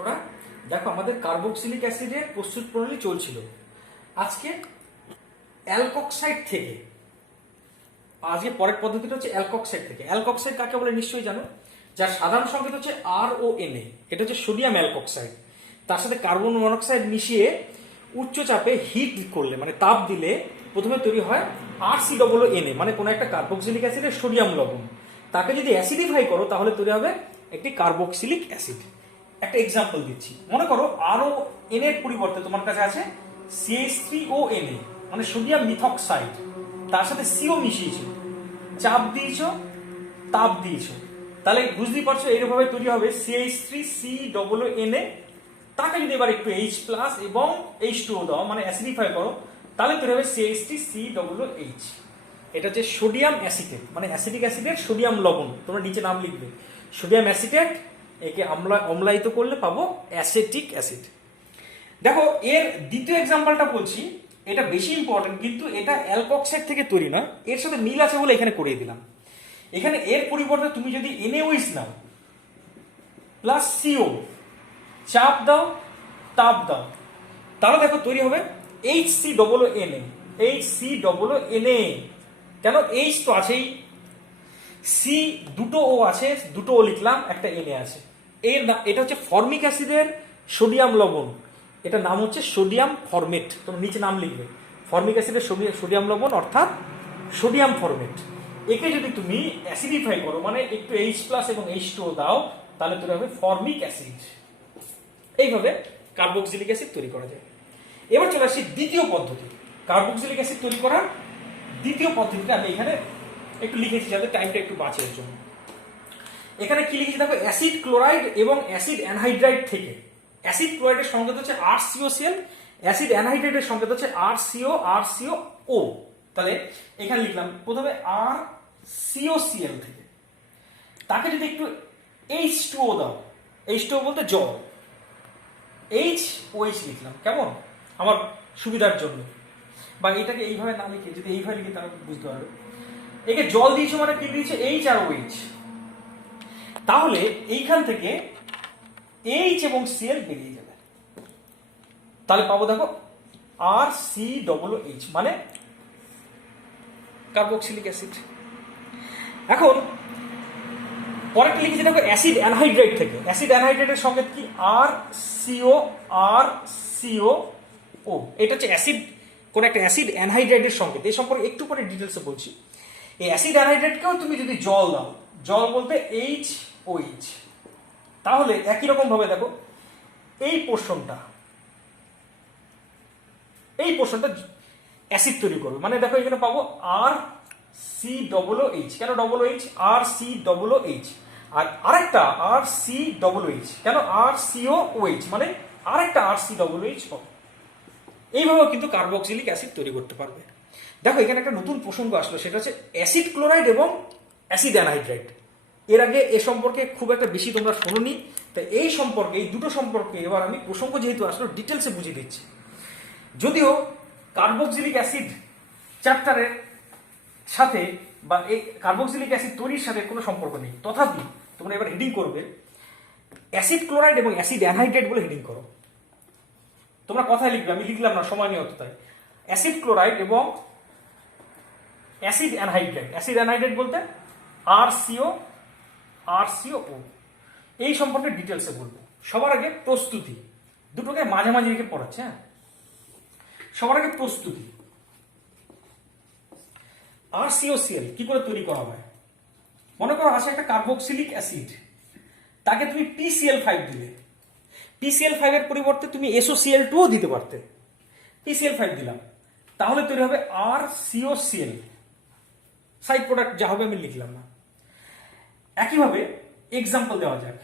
ছাত্ররা দেখো আমাদের কার্বক্সিলিক অ্যাসিডের প্রস্তুত প্রণালী চলছিল। আজকে অ্যালকক্সাইড থেকে আজকে পরের পদ্ধতিটা হচ্ছে অ্যালকক্সাইড থেকে। অ্যালকক্সাইড কাকে বলে নিশ্চয়ই জানো, যার সাধারণ সংকেত হচ্ছে RONA। এটা হচ্ছে সোডিয়াম অ্যালকক্সাইড। তার সাথে কার্বন মনোক্সাইড মিশিয়ে উচ্চ চাপে হিট করলে মানে তাপ দিলে প্রথমে তৈরি হয় RCOONA, মানে কোনো একটা কার্বক্সিলিক অ্যাসিডের সোডিয়াম লবণ। তাকে যদি অ্যাসিডিফাই করো তাহলে তৈরি হবে একটি কার্বক্সিলিক অ্যাসিড। একটা এক্সাম্পল দিচ্ছি, মনে করো RONA এর পরিবর্তে তোমার কাছে আছে CH3ONA, মানে সোডিয়াম মিথক্সাইড। তার সাথে CO মিশিয়েছো, চাপ দিয়েছো, তাপ দিয়েছো, তাহলে বুঝতেই পারছো এইরকমভাবে তৈরি হবে CH3COONA। তাকে যদি এবার একটু H+ এবং H2O দাও, মানে অ্যাসিডিফাই করো, তাহলে তৈরি হবে CH3COOH। এটা হচ্ছে সোডিয়াম অ্যাসিটেট, মানে অ্যাসিডিক অ্যাসিডের সোডিয়াম লবণ। তোমরা নিচে নাম লিখবে সোডিয়াম অ্যাসিটেট, একে অম্লায়িত করলে পাবো অ্যাসিটিক অ্যাসিড। দেখো এর দ্বিতীয় এক্সাম্পলটা বলছি, এটা বেশি ইম্পর্টেন্ট, কিন্তু এটা অ্যালকক্সাইড থেকে তৈরি না, এর সাথে মিল আছে বলে এখানে করিয়ে দিলাম। এখানে এর পরিবর্তে তুমি যদি NaOH নাও প্লাস CO, চাপ দাও, তাপ দাও, তাহলে দেখো তৈরি হবে HCOONA। HCOONA কেন? H তো আছেই, C দুটো O আছে, দুটো O লিখলাম, একটা Na আছে। এটা হচ্ছে ফর্মিক অ্যাসিডের সোডিয়াম লবণ, এটার নাম হচ্ছে সোডিয়াম ফরমেট। তোমরা নিচে নাম লিখবে ফর্মিক অ্যাসিডের সোডিয়াম লবণ, অর্থাৎ সোডিয়াম ফরমেট। একে যদি তুমি অ্যাসিডিফাই করো, মানে একটু H+ এবং H2O দাও, তাহলে তৈরি হবে ফর্মিক অ্যাসিড। এইভাবে কার্বক্সিলিক অ্যাসিড তৈরি করা যায়। এবার চলে আসি দ্বিতীয় পদ্ধতি, কার্বক্সিলিক অ্যাসিড তৈরি করার দ্বিতীয় পদ্ধতিটা আমি এখানে একটু লিখেছি যাতে টাইমটা একটু বাঁচে এর জন্য। এখানে কি লিখেছি দেখো, অ্যাসিড ক্লোরাইড এবং অ্যাসিড অ্যানহাইড্রাইড থেকে। অ্যাসিড ক্লোরাইডের সংকেত হচ্ছে RCOCl, অ্যাসিড অ্যানহাইড্রাইডের সংকেত হচ্ছে RCO। তাহলে এখানে লিখলাম প্রথমে RCOCl থেকে, তাকে যদি একটু H2O দাও, H2O বলতে জল, HOH লিখলাম, কেমন আমার সুবিধার জন্য, বা এটাকে এইভাবে না লিখে যদি এইভাবে লিখে তাহলে বুঝতে পারবে। একে জল দিয়েছো মানে কি দিয়েছে, H আর OH। তাহলে এইখান থেকে H এবং Cl বেরিয়ে যাবে, তাহলে পাবো দেখো RCOOH, মানে কার্বক্সিলিক অ্যাসিড। এখন পরেরটা লিখেছি দেখো অ্যাসিড অ্যানহাইড্রাইড থেকে। অ্যাসিড অ্যানহাইড্রাইডের সংকেত কি, RCO। এটা হচ্ছে অ্যাসিড, কোন একটা অ্যাসিড অ্যানহাইড্রাইডের সংকেত। এই সম্পর্কে একটু পরে ডিটেলসে বলছি। এই অ্যাসিড অ্যানহাইড্রাইডকেও তুমি যদি জল দাও, জল বলতে HOH, তাহলে একই রকম ভাবে দেখো এই পোর্শনটা অ্যাসিড তৈরি করবে, মানে দেখো এখানে পাবো RCOOH। কেন OH? RCOOH। আর আরেকটা RCOOH, কেন RCOOH, মানে আরেকটা RCOOH পাবো। এইভাবেও কিন্তু কার্বক্সিলিক অ্যাসিড তৈরি করতে পারবে। দেখো এখানে একটা নতুন প্রসঙ্গ আসলো, সেটা হচ্ছে অ্যাসিড ক্লোরাইড এবং অ্যাসিড অ্যানহাইড্রাইড। এর আগে এ সম্পর্কে খুব একটা বেশি তোমরা শোনোনি, তাই এই সম্পর্কে, এই দুটো সম্পর্কে এবার আমি প্রসঙ্গ যেহেতু আসলো ডিটেলসে বুঝিয়ে দিচ্ছি। যদিও কার্বক্সিলিক অ্যাসিড চ্যাপ্টারের সাথে বা এই কার্বক্সিলিক অ্যাসিড তৈরির সাথে কোনো সম্পর্ক নেই, তথাপি তোমরা এবার হেডিং করবে অ্যাসিড ক্লোরাইড এবং অ্যাসিড অ্যানহাইড্রাইড বলে হেডিং করো। তোমরা কথায় লিখবে, আমি লিখলাম না, সময় নিয়ে হতো তাই। অ্যাসিড ক্লোরাইড এবং অ্যাসিড অ্যানহাইড্রাইড। অ্যাসিড অ্যানহাইড্রাইড বলতে RCO। এই সম্পর্কে ডিটেলসে বলবো। সবার আগে প্রস্তুতি, দুটোকে মাঝামাঝি রেখে পড়াচ্ছে। হ্যাঁ, সবার আগে প্রস্তুতি। RCOCl কি করে তৈরি করা হয়? মনে করো আছে একটা কার্বক্সিলিক অ্যাসিড, তাকে তুমি PCl5 দিলে। PCl5 এর পরিবর্তে তুমি SOCl2ও দিতে পারতে। PCl5 দিলাম, তাহলে তৈরি হবে RCOCl। সাইড প্রোডাক্ট যা হবে আমি লিখলাম না। একইভাবে এক্সাম্পল দেওয়া যাক।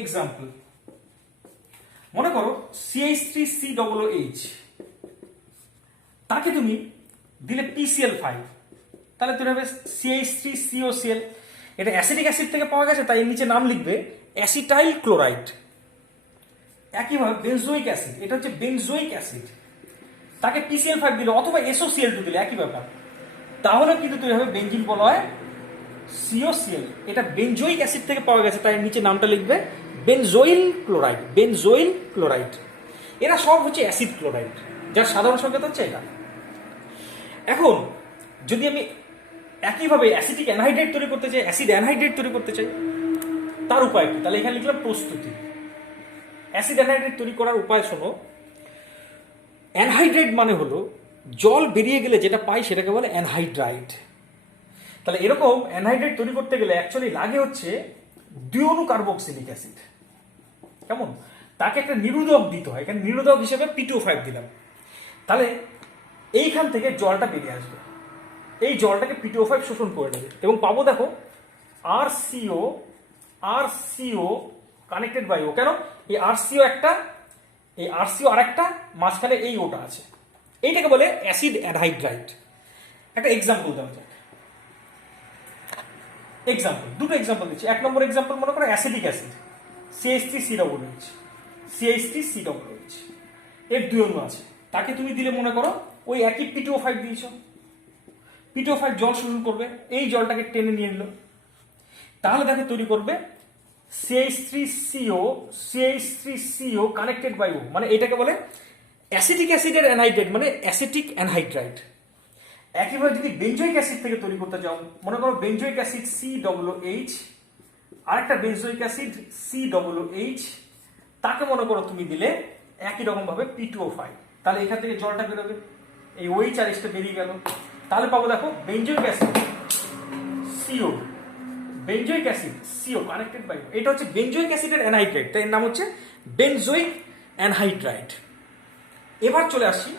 এক্সাম্পল, মনে করো CH3COOH, তাকে তুমি দিলে PCl5, তাহলে তৈরি হবে CH3COCl। এটা অ্যাসিডিক অ্যাসিড থেকে পাওয়া গেছে, তাই এর নিচে নাম লিখবে অ্যাসিটাইল ক্লোরাইড। একইভাবে বেনজোইক অ্যাসিড, এটা হচ্ছে বেনজোইক অ্যাসিড, তাকে PCl5 দিলে অথবা SOCl2 দিলে একই ব্যাপার, তাহলে কিন্তু তৈরি হবে বেনজিন বলয় COCl। এটা বেনজোইক অ্যাসিড থেকে পাওয়া গেছে, তাই নিচে নামটা লিখবে বেনজোইল ক্লোরাইড, এরা সব হচ্ছে অ্যাসিড ক্লোরাইড, যার সাধারণ সংকেত হচ্ছে এটা। এখন যদি আমি একইভাবে অ্যাসিটিক অ্যানহাইড্রেট তৈরি করতে চাই, অ্যাসিড অ্যানহাইড্রেট তৈরি করতে চাই, তার উপায় কি? তাহলে এখানে লিখলাম প্রস্তুতি। অ্যাসিড অ্যানহাইড্রেট তৈরি করার উপায় শোনো। অ্যানহাইড্রেট মানে হলো জল বেরিয়ে গেলে যেটা পাই সেটাকে বলে অ্যানহাইড্রাইড। তাহলে এরকম অ্যানহাইড্রেট তৈরি করতে গেলে অ্যাকচুয়ালি লাগে হচ্ছে 2 অণু কার্বক্সিলিক অ্যাসিড। কেমন? তাকে একটা নিরোধক দিতে হয়, এখানে নিরোধক হিসেবে P2O5 দিলাম। তাহলে এইখান থেকে জলটা বেরিয়ে আসবে, এই জলটাকে P2O5 শোষণ করে নেবে এবং পাবো দেখো RCO কানেক্টেড বাই ও। কেন? এই RCO একটা, এই RCO আরেকটা, মাঝখানে এই ওটা আছে, এইটাকে বলে অ্যাসিড অ্যানহাইড্রাইড। একটা এক্সাম্পল দেওয়া যাক। দুটো এক্সাম্পল দিচ্ছি। 1 নম্বর এক্সাম্পল মনে করো অ্যাসিডিক অ্যাসিড CH3COOH, CH3COOH, এর 2 অণু আছে, তাকে তুমি দিলে মনে করো ওই একই P2O5 দিয়েছ, P2O5 জল শোষণ করবে, এই জলটাকে টেনে নিয়ে নিল, তাহলে তাকে তৈরি করবে CH3CO কানেক্টেড বাই ও, মানে এটাকে বলে অ্যাসিটিক অ্যাসিডের অ্যানহাইড্রাইড, মানে অ্যাসিটিক অ্যানহাইড্রাইড। একইভাবে যদি বেনজোইক অ্যাসিড থেকে তৈরি করতে চাও, মনে করো বেনজোইক অ্যাসিড COOH, আরেকটা বেনজোইক অ্যাসিড COOH, তাকে মনে করো তুমি দিলে একই রকম ভাবে P2O5, তাহলে এখান থেকে জলটা বেরোবে, এই OH আর H টা বেরিয়ে গেল, তাহলে পাবো দেখো benzoic acid CO connected by, এটা হচ্ছে বেনজোইক অ্যাসিডের অ্যানহাইড্রাইড, তাই এর নাম হচ্ছে বেনজোইক অ্যানহাইড্রাইড। এবার চলে আসি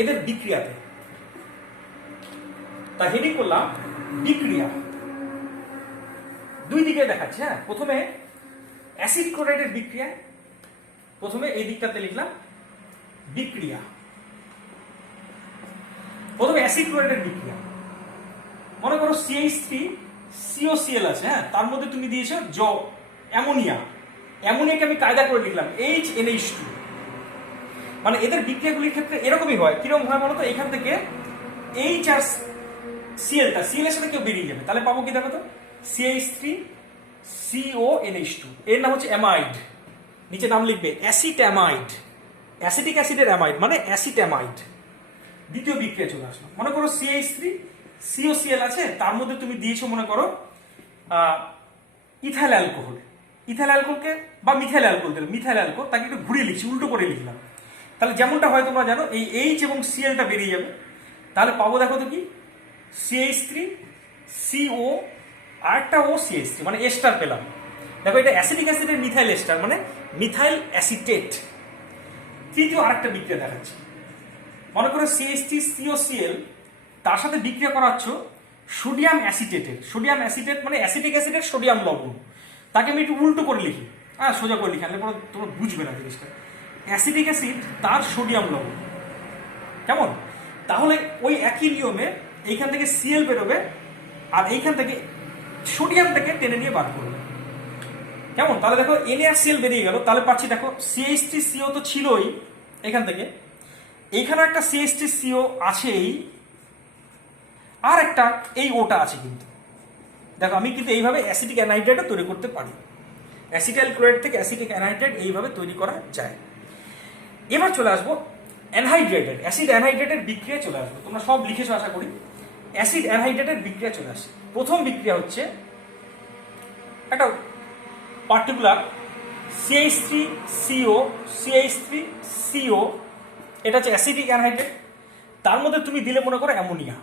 এদের বিক্রিয়াতে। তা হেডিং করলাম বিক্রিয়া, দুই দিকে দেখাচ্ছি। হ্যাঁ, প্রথমে অ্যাসিড ক্লোরাইডের বিক্রিয়া, প্রথমে এই দিকটাতে লিখলাম বিক্রিয়া। প্রথমে অ্যাসিড ক্লোরাইডের বিক্রিয়া, মনে করো CH3COCl আছে, হ্যাঁ, তার মধ্যে তুমি দিয়েছো অ্যামোনিয়াকে আমি কায়দা করে লিখলাম HNH2। মানে এদের বিক্রিয়াগুলির ক্ষেত্রে এরকমই হয়। কিরকম হয় বলো তো? এখান থেকে H আর Cl এর সাথে কেউ বেরিয়ে যাবে, তাহলে পাবো কি দেখো তো CH3CONH2, এর নাম হচ্ছে অ্যামাইড, নিচে নাম লিখবে অ্যাসিটামাইড, অ্যাসিটিক অ্যাসিডের অ্যামাইড মানে অ্যাসিটামাইড। দ্বিতীয় বিক্রিয়া চলে আসলো, মনে করো CH3COCl আছে, তার মধ্যে তুমি দিয়েছো মনে করো ইথাইল অ্যালকোহলকে বা মিথাইল অ্যালকোহল দিল, মিথাইল অ্যালকোহল, তাকে একটু ঘুরিয়ে লিখছি, উল্টো করে লিখলাম, তাহলে যেমনটা হয় তোমরা জানো এই H এবং Clটা বেরিয়ে যাবে, তাহলে পাবো দেখো তো কি CH3CO আরেকটা ও CH3, মানে এস্টার পেলাম। দেখো এটা অ্যাসিডিক অ্যাসিডের মিথাইল এস্টার মানে মিথাইল অ্যাসিটেট। তৃতীয় আরেকটা বিক্রিয়া দেখাচ্ছি, মনে করো CH3COCl, তার সাথে বিক্রিয়া করাচ্ছ সোডিয়াম অ্যাসিটেট মানে অ্যাসিটিক অ্যাসিডের সোডিয়াম লবণ, তাকে আমি একটু উল্টো করে লিখি, হ্যাঁ, সোজা করে লিখি, আনলে পরে তোমরা বুঝবে না জিনিসটা। অ্যাসিটিক অ্যাসিড তার সোডিয়াম লবণ, কেমন? তাহলে ওই একই নিয়মে এইখান থেকে Cl বেরোবে আর এইখান থেকে সোডিয়ামটাকে টেনে নিয়ে বার করবে, কেমন? তাহলে দেখো NaCl বেরিয়ে গেল, তাহলে পাচ্ছি দেখো CH3CO তো ছিলই এখান থেকে, এইখানে একটা CH3CO আছেই, আর একটা এই ওটা আছে, কিন্তু দেখো আমি কিন্তু এইভাবে অ্যাসিটিক অ্যানহাইড্রাইডও তৈরি করতে পারি। অ্যাসিটাইল ক্লোরাইড থেকে অ্যাসিটিক অ্যানহাইড্রাইড এইভাবে তৈরি করা যায়। এবার চলে আসবো অ্যাসিড অ্যানহাইড্রেটের বিক্রিয়া চলে আসবো, তোমরা সব লিখেছো আশা করি। অ্যাসিড অ্যানহাইড্রেটের বিক্রিয়া চলে আসে। প্রথম বিক্রিয়া হচ্ছে একটা পার্টিকুলার CH3CO, এটা হচ্ছে অ্যাসিডিক অ্যানহাইড্রেট, তার মধ্যে তুমি দিলে মনে করো অ্যামোনিয়া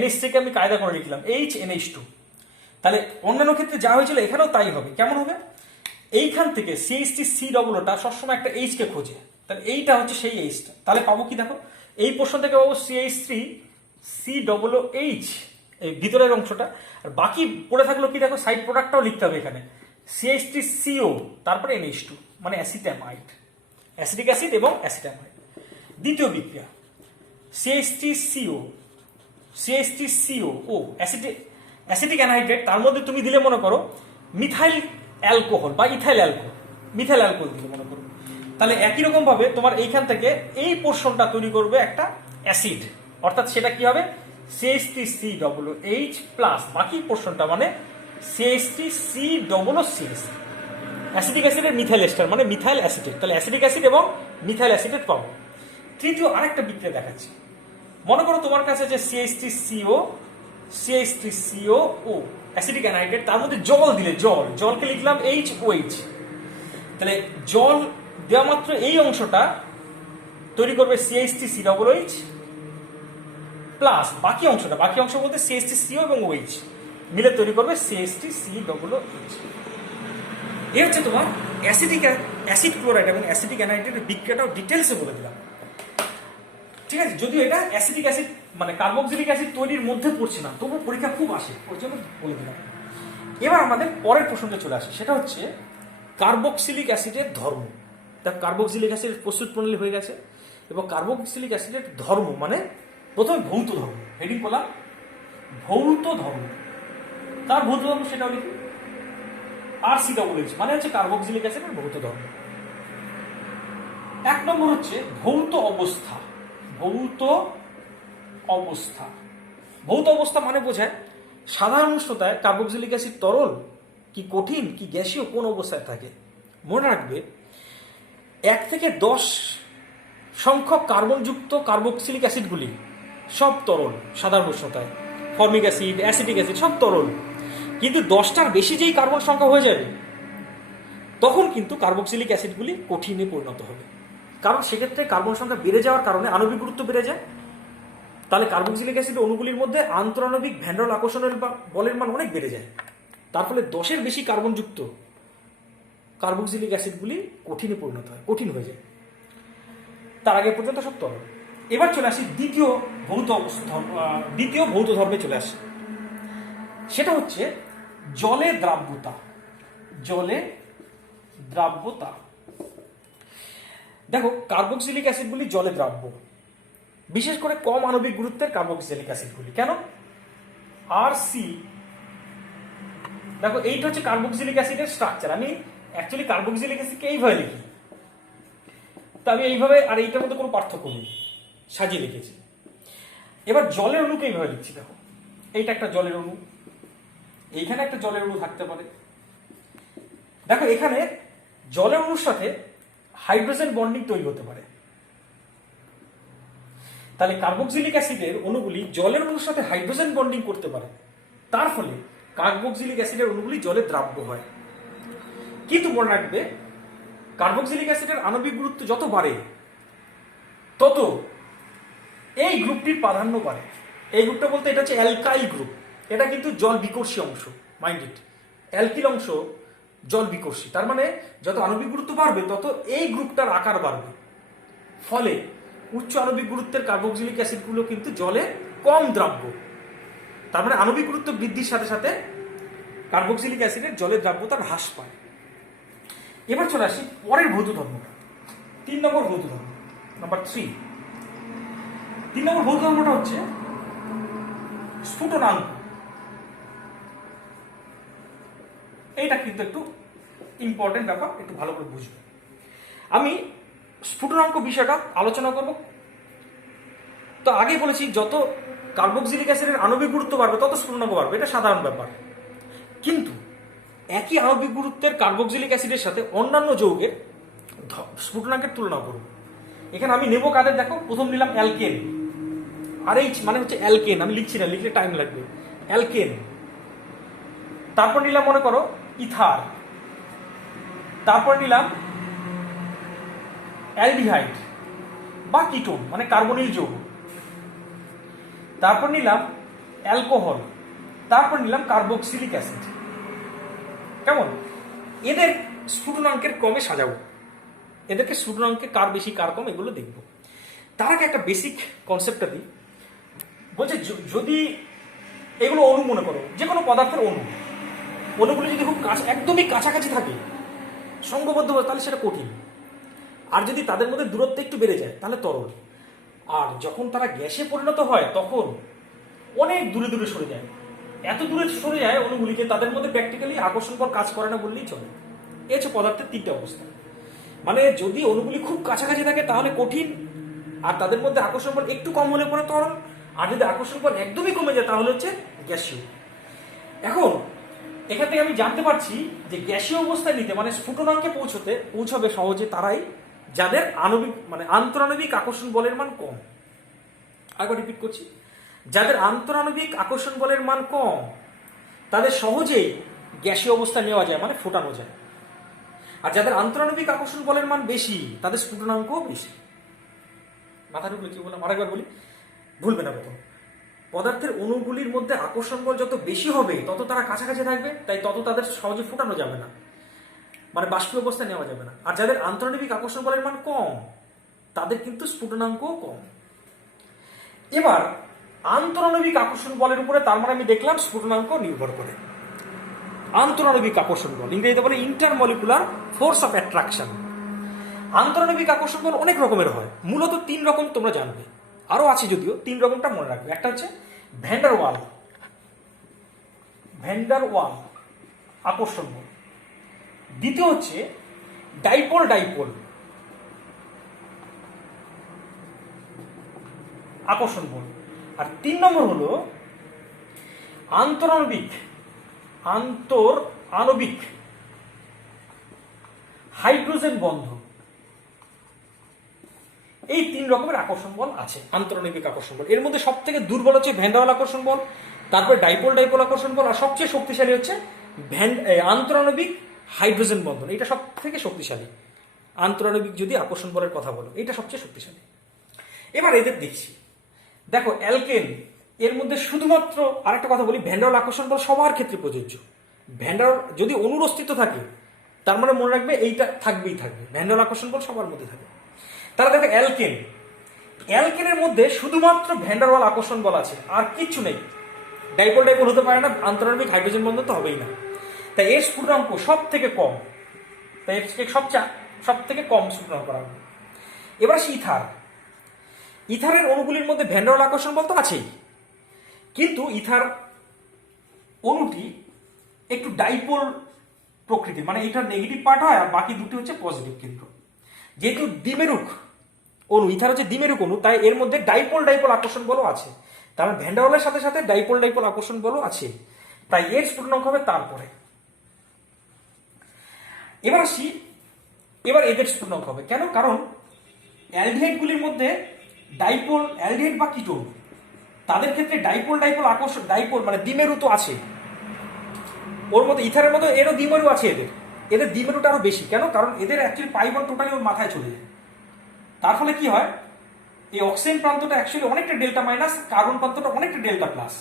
NH থেকে আমি কায়দা করে লিখলাম HNH2, তাহলে অন্যান্য ক্ষেত্রে যা হয়েছিল এখানেও তাই হবে। কেমন হবে? এইখান থেকে CH3COOটা সবসময় একটা H কে খোঁজে, তাহলে এইটা হচ্ছে সেই Hটা, তাহলে পাবো কি দেখো এই পোর্শন থেকে পাবো CH3COOH, এই ভিতরের অংশটা, আর বাকি পড়ে থাকলো কি দেখো সাইড প্রোডাক্টটাও লিখতে হবে এখানে CH3CO, তারপরে NH2 মানে অ্যাসিটামাইড, অ্যাসিটিক অ্যাসিড এবং অ্যাসিটামাইড। দ্বিতীয় বিক্রিয়া CH3CO অ্যাসিটিক অ্যানহাইড্রেট, তার মধ্যে তুমি দিলে মনে করো মিথাইল অ্যালকোহল বা ইথাইল অ্যালকোহল দিলে মনে করো, তাহলে একই রকম ভাবে তোমার এইখান থেকে এই পোর্শনটা তৈরি করবে একটা অ্যাসিড, অর্থাৎ সেটা কি হবে CH3COOH প্লাস বাকি পোর্শনটা মানে CH3COOCH, অ্যাসিটিক অ্যাসিডের মিথাইল এস্টার মানে মিথাইল অ্যাসিটেট, তাহলে অ্যাসিটিক অ্যাসিড এবং মিথাইল অ্যাসিটেট পাবো। তৃতীয় আরেকটা বিক্রিয়া দেখাচ্ছি। মনে করো তোমার কাছে যে CH3CO CH3CO অ্যাসিটিক অ্যানাহাইড্রেট, তার মধ্যে জল দিলে, জলকে লিখলাম HOH, তাহলে জল দেওয়া মাত্র এই অংশটা তৈরি করবে CH3COOH প্লাস বাকি অংশ বলতে CH3CO এবং OH মিলে তৈরি করবে CH3COOH। এই হচ্ছে তোমার অ্যাসিড ক্লোরাইড এবং অ্যাসিটিক অ্যানাহাইড্রেটের বিক্রিয়াটাও ডিটেলসে বলে দিলাম। ঠিক আছে, যদিও এটা অ্যাসিটিক অ্যাসিড মানে কার্বক্সিলিক অ্যাসিড তৈরির মধ্যে পড়ছে না, তবু পরীক্ষা খুব আসে, ওর জন্য বলে দিলাম। এবার আমাদের পরের প্রসঙ্গে চলে আসে, সেটা হচ্ছে কার্বক্সিলিক অ্যাসিডের ধর্ম। তা কার্বক্সিলিক অ্যাসিডের প্রস্তুত প্রণালী হয়ে গেছে, এবং কার্বক্সিলিক অ্যাসিডের ধর্ম মানে প্রথমে ভৌত ধর্ম, হেডিং করলাম ভৌত ধর্ম। তার ভৌত ধর্ম সেটাও লিখি RCOOH, মানে হচ্ছে কার্বক্সিলিক অ্যাসিডের ভৌত ধর্ম। 1 নম্বর হচ্ছে ভৌত অবস্থা। ভৌত অবস্থা মানে বোঝায় সাধারণ উষ্ণতায় কার্বক্সিলিক অ্যাসিড তরল কি কঠিন কি গ্যাসীয় কোন অবস্থায় থাকে। মনে রাখবে 1 থেকে 10 সংখ্যক কার্বনযুক্ত কার্বক্সিলিক অ্যাসিডগুলি সব তরল সাধারণ উষ্ণতায়, ফর্মিক অ্যাসিড অ্যাসিটিক অ্যাসিড সব তরল। কিন্তু 10টার বেশি যেই কার্বন সংখ্যা হয়ে যাবে তখন কিন্তু কার্বক্সিলিক অ্যাসিডগুলি কঠিনে পরিণত হবে, কারণ সেক্ষেত্রে কার্বন সংখ্যা বেড়ে যাওয়ার কারণে আণবিক গুরুত্ব বেড়ে যায়। তাহলে কার্বক্সিলিক অ্যাসিড অণুগুলির মধ্যে আন্তরাণবিক ভ্যান ডের আকর্ষণের বলের মান অনেক বেড়ে যায়। তার ফলে 10-এর বেশি কার্বনযুক্ত কার্বক্সিলিক অ্যাসিডগুলি কঠিনে পরিণত হয়, কঠিন হয়ে যায়। তার আগে পর্যন্ত সব তরল। এবার চলে আসি দ্বিতীয় ভৌত ধর্মে চলে আসি, সেটা হচ্ছে জলে দ্রাব্যতা। দেখো কার্বক্সিলিক অ্যাসিডগুলি জলে দ্রাব্য, বিশেষ করে কম আণবিক গুরুত্বের কার্বক্সিলিক অ্যাসিডগুলি। কেন? RC, দেখো এইটা হচ্ছে কার্বক্সিলিক অ্যাসিডের স্ট্রাকচার। আমি অ্যাকচুয়ালি কার্বক্সিলিক অ্যাসিডকে এইভাবে লিখি, তো আমি এইভাবে, আর এইটার মধ্যে কোনো পার্থক্য নেই, সাজিয়ে লিখেছি। এবার জলের অণুকে এইভাবে লিখছি। দেখো এইটা একটা জলের অণু, এইখানে একটা জলের অণু থাকতে পারে। দেখো এখানে জলের অণুর সাথে হাইড্রোজেন বন্ডিং তৈরি হতে পারে। তাহলে কার্বক্সিলিক অ্যাসিডের অণুগুলি জলের অণুর সাথে হাইড্রোজেন বন্ডিং করতে পারে, তার ফলে কার্বক্সিলিক অ্যাসিডের অণুগুলি জলে দ্রাব্য হয়। কিন্তু মনে রাখবে কার্বক্সিলিক অ্যাসিডের আণবিক গুরুত্ব যত বাড়ে তত এই গ্রুপটির প্রাধান্য বাড়ে। এই গ্রুপটা বলতে এটা হচ্ছে অ্যালকাইল গ্রুপ, এটা কিন্তু জল বিকর্ষী অংশ, মাইন্ড ইট। অ্যালকিল অংশ জল বিকর্ষী, তার মানে যত আণবিক গুরুত্ব বাড়বে তত এই গ্রুপটার আকার বাড়বে। ফলে উচ্চ আণবিক গুরুত্বের কার্বক্সিলিক অ্যাসিডগুলো কিন্তু জলে কম দ্রাব্য। তার মানে আণবিক গুরুত্ব বৃদ্ধির সাথে সাথে কার্বক্সিলিক অ্যাসিডের জলের দ্রাব্যতা হ্রাস পায়। এবার চলে আসি পরের ভৌত ধর্মটা, 3 নম্বর ভৌত ধর্ম, নাম্বার 3। 3 নম্বর ভৌত ধর্মটা হচ্ছে স্ফুটনাঙ্ক। এইটা কিন্তু একটু ইম্পর্টেন্ট ব্যাপার, একটু ভালো করে বুঝবে। আমি স্ফুটনাঙ্ক বিষয়টা আলোচনা করব। তো আগে বলেছি যত কার্বক্সিলিক অ্যাসিডের আণবিক গুরুত্ব বাড়বে তত স্ফুটনাঙ্ক বাড়বে, এটা সাধারণ ব্যাপার। কিন্তু একই আণবিক গুরুত্বের কার্বক্সিলিক অ্যাসিডের সাথে অন্যান্য যৌগের স্ফুটনাঙ্কের তুলনা করব। এখানে আমি নেব কাদের, দেখো প্রথম নিলাম অ্যালকেন, RH মানে হচ্ছে অ্যালকেন, আমি লিখছি না, লিখলে টাইম লাগবে, অ্যালকেন। তারপর নিলাম মনে করো ইথার, তারপর নিলাম অ্যালডিহাইড বা কিটোন মানে কার্বনিল যৌগ, তারপর নিলাম অ্যালকোহল, তারপর নিলাম কার্বক্সিলিক অ্যাসিড। কেমন? এদের স্ফুটনাঙ্কের ক্রমে সাজাবো, এদেরকে স্ফুটনাঙ্কে কার বেশি কার কম এগুলো দেখব। তার আগে একটা বেসিক কনসেপ্টটা দিই। বলছে যদি এগুলো অণু মনে করো, যে কোনো পদার্থের অণুগুলো যদি খুব একদমই কাছাকাছি থাকে সংঘবদ্ধ হয় তাহলে সেটা কঠিন, আর যদি তাদের মধ্যে দূরত্ব একটু বেড়ে যায় তাহলে তরল। আর যখন তারা গ্যাসে পরিণত হয় তখন অনেক দূরে দূরে সরে যায়, এত দূরে সরে যায় অণুগুলিকে তাদের মধ্যে প্র্যাকটিক্যালি আকর্ষণ পর কাজ করে না বললেই চলে। এই হচ্ছে পদার্থের 3টে অবস্থা। মানে যদি অণুগুলি খুব কাছাকাছি থাকে তাহলে কঠিন, আর তাদের মধ্যে আকর্ষণ বল একটু কম হলে পরে তরল, আর যদি আকর্ষণ বল একদমই কমে যায় তাহলে হচ্ছে গ্যাসীয়। এখন এখান থেকে আমি জানতে পারছি যে গ্যাসীয় অবস্থায় নিতে মানে স্ফুটনাঙ্কে পৌঁছাবে সহজে তারাই যাদের আণবিক মানে আন্তরাণবিক আকর্ষণ বলের মান কম। আরেকবার রিপিট করছি, যাদের আন্তরাণবিক আকর্ষণ বলের মান কম তাদের সহজেই গ্যাসীয় অবস্থা নেওয়া যায় মানে ফোটানো যায়। আর যাদের আন্তরাণবিক আকর্ষণ বলের মান বেশি তাদের স্ফুটনাঙ্কও বেশি। মাথা ঢুকলে কি বললাম আরেকবার বলি, ভুলবে না প্রথম। পদার্থের অণুগুলির মধ্যে আকর্ষণ বল যত বেশি হবে তত তারা কাছাকাছি থাকবে, তাই তত তাদের সহজে ফোটানো যাবে না, মানে বাষ্পীয় অবস্থায় নেওয়া যাবে না। আর যাদের আন্তরাণবিক আকর্ষণ বলের মান কম তাদের কিন্তু স্ফুটনাঙ্কও কম। এবার আন্তরাণবিক আকর্ষণ বলের উপরে তার মানে আমি দেখলাম স্ফুটনাঙ্ক নির্ভর করে। আন্তরাণবিক আকর্ষণ বল ইংরেজিতে বলে ইন্টারমলিকুলার ফোর্স অফ অ্যাট্রাকশন। আন্তরাণবিক আকর্ষণ বল অনেক রকমের হয়, মূলত 3 রকম তোমরা জানবে, আরো আছে যদিও, 3 রকমটা মনে রাখবে। একটা হচ্ছে ভ্যান ডার ওয়াল আকর্ষণ বল, দ্বিতীয় হচ্ছে ডাইপোল আকর্ষণ বল, আর 3 নম্বর হলো আন্তরাণবিক হাইড্রোজেন বন্ধন। এই 3 রকমের আকর্ষণ বল আছে আন্তরাণবিক আকর্ষণ বল। এর মধ্যে সব থেকে দুর্বল হচ্ছে ভ্যান ডার ওয়াল আকর্ষণ বল, তারপরে ডাইপোল আকর্ষণ বল, আর সবচেয়ে শক্তিশালী হচ্ছে আন্তরাণবিক হাইড্রোজেন বন্ধন। এটা সব থেকে শক্তিশালী। আন্তরাণবিক যদি আকর্ষণ বলের কথা বলো, এটা সবচেয়ে শক্তিশালী। এবার এদের দেখছি, দেখো অ্যালকেন এর মধ্যে শুধুমাত্র আরেকটা কথা বলি, ভ্যান ডার ওয়াল আকর্ষণ বল সবার ক্ষেত্রে প্রযোজ্য। ভ্যান ডার ওয়াল যদি অণুর অস্তিত্ব থাকে তার মানে মনে রাখবে এইটা থাকবে, ভ্যান ডার ওয়াল আকর্ষণ বল সবার মধ্যে থাকে। তারা দেখো অ্যালকেনের মধ্যে শুধুমাত্র ভ্যান ডার ওয়াল আকর্ষণ বল আছে, আর কিচ্ছু নেই। ডাইপোল হতে পারে না, আন্তরাণবিক হাইড্রোজেন বন্ধন তো হবেই না, তাই এর স্ফুটনাঙ্ক সব থেকে কম, তাই সব থেকে কম স্ফুটনাঙ্ক রাখবে। এবার আসি ইথারের অণুগুলির মধ্যে ভ্যান ডার ওয়াল আকর্ষণ বল তো আছেই, কিন্তু ইথার অণুটি একটু ডাইপোল প্রকৃতির, মানে এটার নেগেটিভ পার্ট হয় আর বাকি দুটি হচ্ছে পজিটিভ কেন্দ্র। যেহেতু দ্বিমেরুক অণু, ইথার হচ্ছে দ্বিমেরুক অণু, তাই এর মধ্যে ডাইপোল আকর্ষণ বলও আছে। তার মানে ভ্যান ডার ওয়ালের সাথে সাথে ডাইপোল আকর্ষণ বলও আছে, তাই এর স্ফুটনাঙ্ক হবে তারপরে। এবার এদের স্ফুটনাঙ্ক হবে কেন? কারণ অ্যালডিহাইডগুলির মধ্যে অ্যালডিহাইড বা কিটোন, তাদের ক্ষেত্রে ডাইপোল আকর্ষণ, মানে দ্বিমেরু তো আছে ওর মধ্যে। ইথারের মধ্যে এরও দ্বিমেরু আছে, এদের দ্বিমেরুটা আরো বেশি। কেন? কারণ এদের অ্যাকচুয়ালি পাই বন্ড টোটালি ওর মাথায় চলে যায়। তার ফলে কি হয়, এই অক্সিজেন প্রান্তটা অ্যাকচুয়ালি অনেকটা ডেল্টা মাইনাস, কার্বন প্রান্তটা অনেকটা ডেল্টা প্লাস।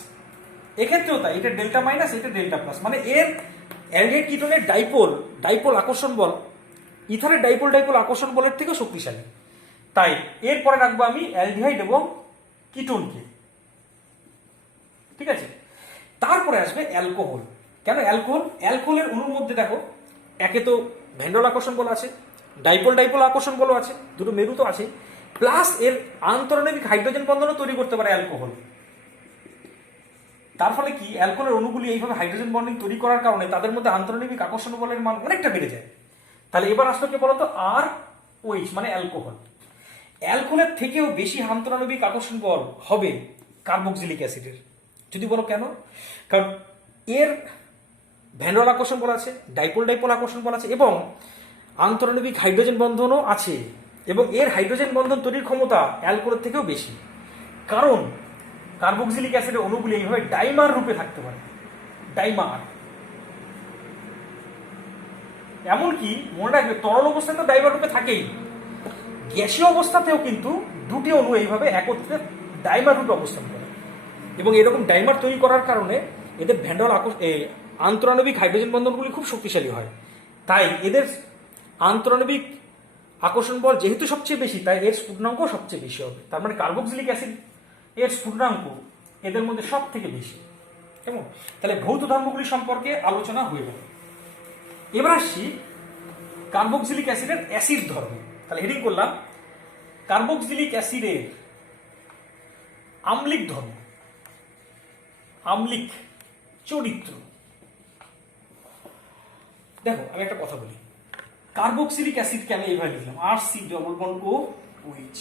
এক্ষেত্রেও তাই, এটা ডেল্টা মাইনাস, এটা ডেল্টা প্লাস, মানে এর অ্যালডিহাইড কিটোনের ডাইপোল আকর্ষণ বল ইথারের ডাইপোল আকর্ষণ বলের থেকেও শক্তিশালী। তাই এরপরে রাখবো আমি অ্যালডিহাইড এবং কিটোনকে, ঠিক আছে? তারপরে আসবে অ্যালকোহল। কেন অ্যালকোহলের অণুর মধ্যে দেখো, একে তো ভ্যান ডার ওয়াল আকর্ষণ বল আছে, ডাইপোল আকর্ষণ বল আছে, দুটো মেরু তো আছে, প্লাস এর আন্তরাণবিক হাইড্রোজেন বন্ধনও তৈরি করতে পারে অ্যালকোহল। তার ফলে কি, অ্যালকোহলের অণুগুলি এইভাবে হাইড্রোজেন বন্ডিং তৈরি করার কারণে তাদের মধ্যে আন্তরাণবিক আকর্ষণ বলের মান অনেকটা বেড়ে যায়। তাহলে এবার আসলে কি বলতো, OH মানে অ্যালকোহলের থেকেও বেশি আন্তরাণবিক আকর্ষণ বল হবে কার্বক্সিলিক অ্যাসিডের। যদি বলো কেন? কারণ এর ভ্যান ডার ওয়াল আকর্ষণ বল আছে, ডাইপোল আকর্ষণ বল আছে, এবং আন্তরাণবিক হাইড্রোজেন বন্ধনও আছে, এবং এর হাইড্রোজেন বন্ধন তৈরির ক্ষমতা অ্যালকোহলের থেকেও বেশি। কারণ কার্বক্সিলিক অ্যাসিডের অণুগুলি এইভাবে ডাইমার রূপে থাকতে পারে, এমনকি মনে রাখবে তরল অবস্থায় তো ডাইমার রূপে থাকেই, গ্যাসীয় অবস্থাতেও কিন্তু দুটি অণু এইভাবে একত্রে ডাইমার রূপে অবস্থান করে, এবং এরকম ডাইমার তৈরি করার কারণে এদের ভ্যান ডার ওয়াল আন্তরাণবিক হাইড্রোজেন বন্ধনগুলি খুব শক্তিশালী হয়। তাই এদের আন্তরাণবিক আকর্ষণ বল যেহেতু সবচেয়ে বেশি, তাই এর স্ফুটনাঙ্ক সবচেয়ে বেশি হবে। তার মানে কার্বক্সিলিক অ্যাসিড এর স্ফুটনাঙ্ক এদের মধ্যে সব থেকে বেশি। কেমন? তাহলে ভৌত ধর্মগুলি সম্পর্কে আলোচনা হয়ে গেল। এবার আসছি কার্বক্সিলিক অ্যাসিডের অ্যাসিড ধর্ম। তাহলে হেডিং করলাম কার্বক্সিলিক অ্যাসিডের আম্লিক ধর্ম, আম্লিক চরিত্র। দেখো আমি একটা কথা বলি, কার্বক্সিলিক অ্যাসিডকে আমি এইভাবে লিখলাম RC≡OH।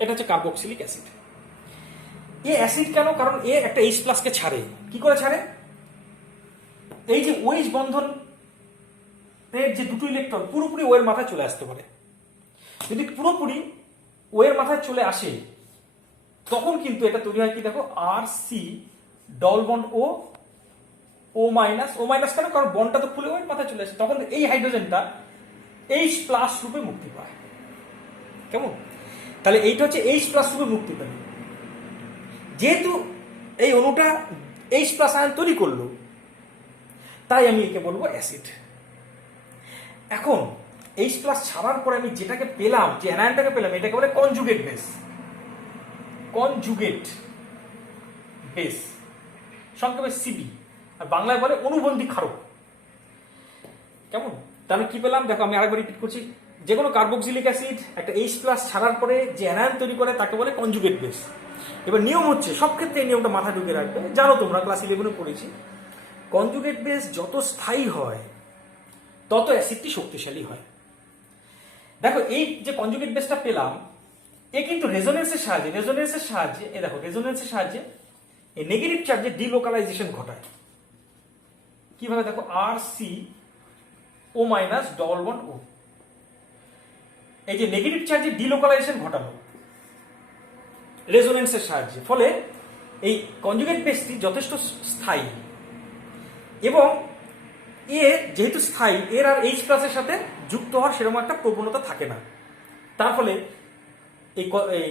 এটা হচ্ছে কার্বক্সিলিক অ্যাসিড। এ অ্যাসিড কেন? কারণ এ একটা H+ কে ছাড়ে। কি করে ছাড়ে? এই যে ওএইচ বন্ধন এর যে দুটো ইলেকট্রন পুরোপুরি ও এর মাথায় চলে আসতে পারে। যদি পুরোপুরি ও এর মাথায় চলে আসে তখন কিন্তু এটা তৈরি হয় কি দেখো, আর সি ডবল বন্ড ও ও মাইনাস। ও মাইনাস কেন? কারণ বন্ডটা তো খুলে ওই মাথায় চলে আসে, তখন এই হাইড্রোজেনটা এইচ প্লাস রূপে মুক্তি পায়। কেমন? তাহলে এইটা হচ্ছে এইচ প্লাস রূপে মুক্তি পায়। যেহেতু এই অণুটা এইচ প্লাস আয়ন তৈরি করলো, তাই আমি একে বলবো অ্যাসিড। এখন এইচ প্লাস ছাড়ার পরে আমি যেটাকে পেলাম, যে অ্যানায়নটাকে পেলাম, এটাকে বলে কনজুগেট বেস। কনজুগেট বেস সংক্ষেপে সিবি, আর বাংলায় বলে অনুবন্ধী ক্ষারক। কেমন? তাহলে কি পেলাম দেখো, আমি আরেকবার রিপিট করছি। যে কোনো কার্বক্সিলিক অ্যাসিড একটা এইচ প্লাস ছাড়ার পরে যে অ্যানায়ন তৈরি করে তাকে বলে কনজুগেট বেস। এবার নিয়ম হচ্ছে, সব ক্ষেত্রে এই নিয়মটা মাথায় ঢুকে রাখবে, জানো তোমরা ক্লাস 11-এ পড়েছি, কনজুগেট বেস যত স্থায়ী হয় তত অ্যাসিডটি শক্তিশালী হয়। দেখো এই যে কনজুগেট বেসটা পেলাম, এ কিন্তু রেজোনেন্সের সাহায্যে এ দেখো রেজোনেন্সের সাহায্যে এই নেগেটিভ চার্জে ডিলোকালাইজেশন ঘটায়। কিভাবে দেখো, আর সি ও মাইনাস ডবল বন্ড ও, এই যে নেগেটিভ চার্জে ডিলোকালাইজেশন ঘটালো রেজোনেন্সের সাহায্যে, ফলে এই কনজুগেট বেসটি যথেষ্ট স্থায়ী। এবং এ যেহেতু স্থায়ী, এর আর এইচ প্লাসের সাথে যুক্ত হওয়ার সেরকম একটা প্রবণতা থাকে না। তার ফলে এই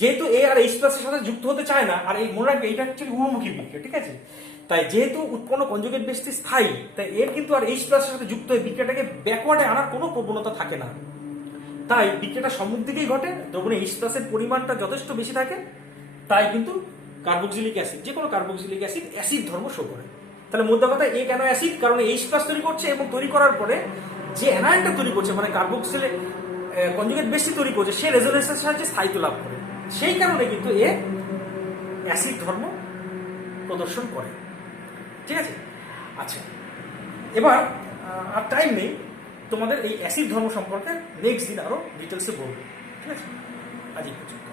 যেহেতু এ আর এইচ প্লাসের সাথে যুক্ত হতে চায় না, আর এই মনে রাখবে এটা অ্যাকচুয়ালি উভমুখী বিক্রিয়া, ঠিক আছে? তাই যেহেতু উৎপন্ন কনজুগেট বেসটি স্থায়ী, তাই এর কিন্তু আর এইচ প্লাসের সাথে যুক্ত হয়ে বিক্রিয়াটাকে ব্যাকওয়ার্ডে আনার কোনো প্রবণতা থাকে না। তাই বিক্রিয়াটা সম্মুখ দিকেই ঘটে, দ্রবণে এইচ প্লাসের পরিমাণটা যথেষ্ট বেশি থাকে। তাই কিন্তু কার্বক্সিলিক অ্যাসিড, যে কোনো কার্বক্সিলিক অ্যাসিড অ্যাসিড ধর্ম শো করে। তাহলে মোদ্দা কথা, এ কেন অ্যাসিড? কারণ এইচ প্লাস তৈরি করছে, এবং তৈরি করার পরে যে অ্যানায়নটা তৈরি করছে, মানে কার্বক্সিলিক কনজুগেট বেসটি তৈরি করছে, সে রেজোনেন্সের সাহায্যে স্থায়িত্ব লাভ করে। সেই কারণে কিন্তু এ অ্যাসিড ধর্ম প্রদর্শন করে। ঠিক আছে? আচ্ছা, এবার আর টাইম নেই, তোমাদের এই অ্যাসিড ধর্ম সম্পর্কে নেক্সট দিন আরো ডিটেলসে বলবো। ঠিক আছে? আজ এই পর্যন্ত।